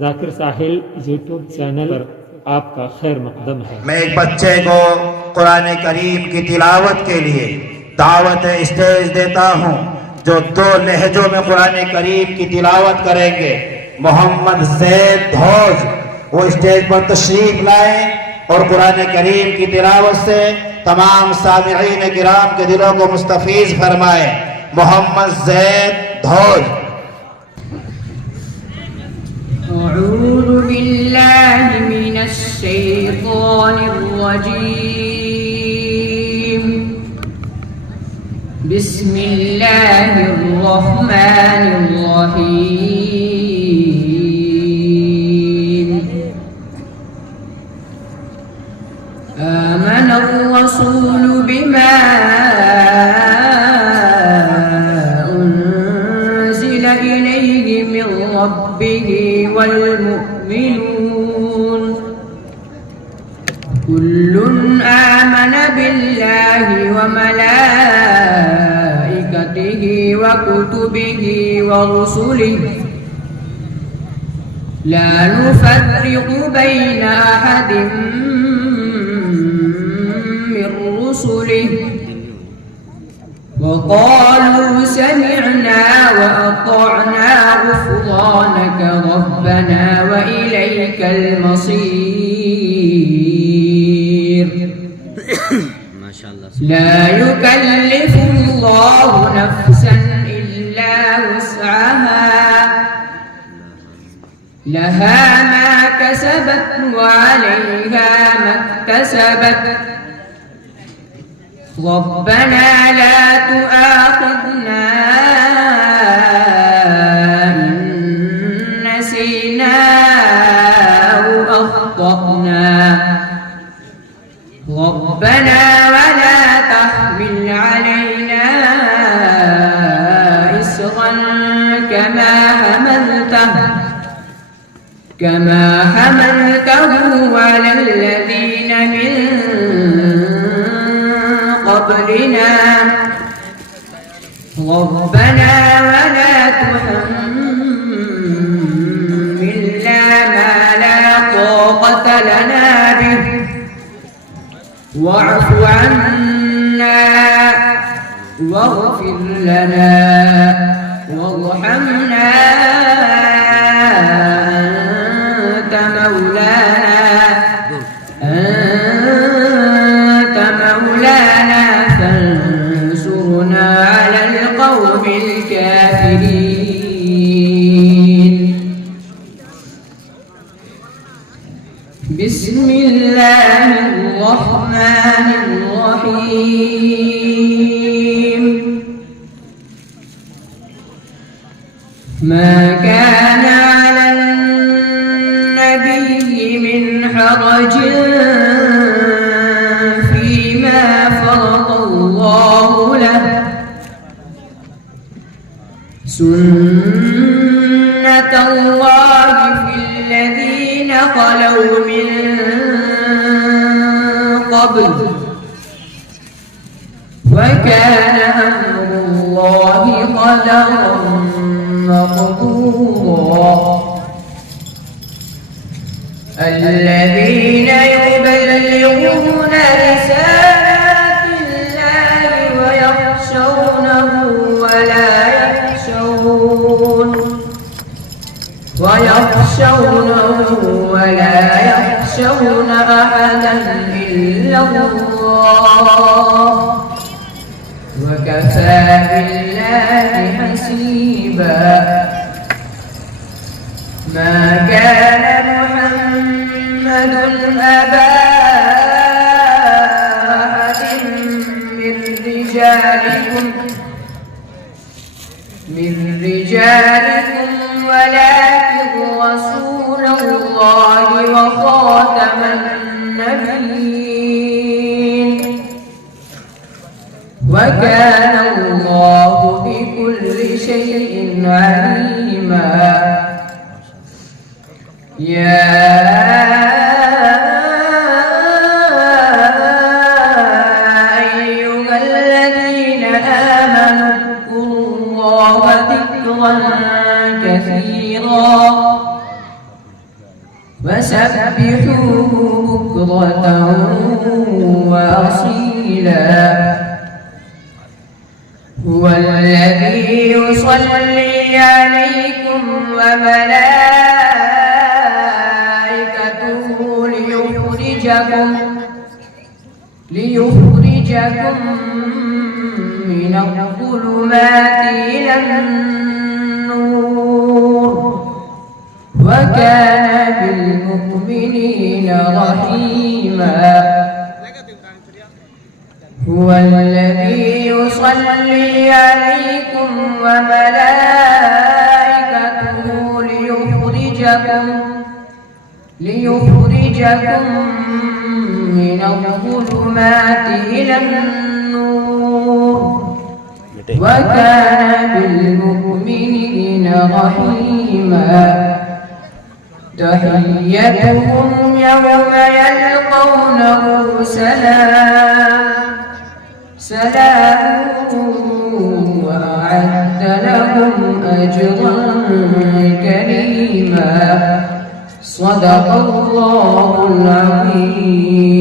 जाकिर साहिल YouTube channel पर आपका खैर मकदम है। मैं एक बच्चे को कुरान करीम की तिलावत के लिए दावत स्टेज देता हूँ, जो 2 लहजों में कुरान करीम की तिलावत करेंगे। मोहम्मद ज़ैद धौज वो स्टेज पर तशरीफ लाए और कुरान करीम की तिलावत से तमाम सामिईन किराम के दिलों को मुस्तफीज फरमाए। मोहम्मद ज़ैद धौज। أعوذ بالله من الشيطان الرجيم. بسم الله الرحمن الرحيم. آمن الرسول بما أنزل إليه من ربه والمؤمنون كل آمن بالله وملائكته وكتبه ورسله لا نفرق بين أحد من رسله وقالوا سمعنا وأطعنا غفرانك ربنا وإليك المصير. لا يكلف الله نفسا إلا وسعها لها ما كسبت وعليها ما اكتسبت ربنا لا تؤاخذنا إن نسينا أو أخطأنا ربنا ولا تحمل علينا إصرا كما حملته على الذين من قبلنا ربنا ولا تحملنا ما لا طاقة لنا به واعف عنا واغفر لنا وارحمنا أنت مولانا فانصرنا على القوم الكافرين. بسم الله الرحمن الرحيم. ما كان على النبي من حرج فيما فرض الله له سنة الله في الذين خلوا من قبل وكان أمر الله قدرا مقدورا. الذين يبلغون رسالات الله ويخشونه ولا يخشون أحدا إلا الله وكفى بالله حسيبا. ما كان محمد أبا أحد من رجالكم ولكن رسول الله وخاتم النبيين وكان الله بكل شيء عليما. يا أيها الذين آمنوا اذكروا الله ذكرا كثيرا وسبحوه بكرة وأصيلا هو الذي يصلي عليكم وملائكته ليخرجكم من الظلمات إلى النور وكان بالمؤمنين رحيما هو الذي يصلي عليكم وملائكته ليخرجكم من الظلمات إلى النور وكان بالمؤمنين رحيما تحيتهم يوم يلقونه سلام وأعد لهم أجرا كريما صدق الله العظيم.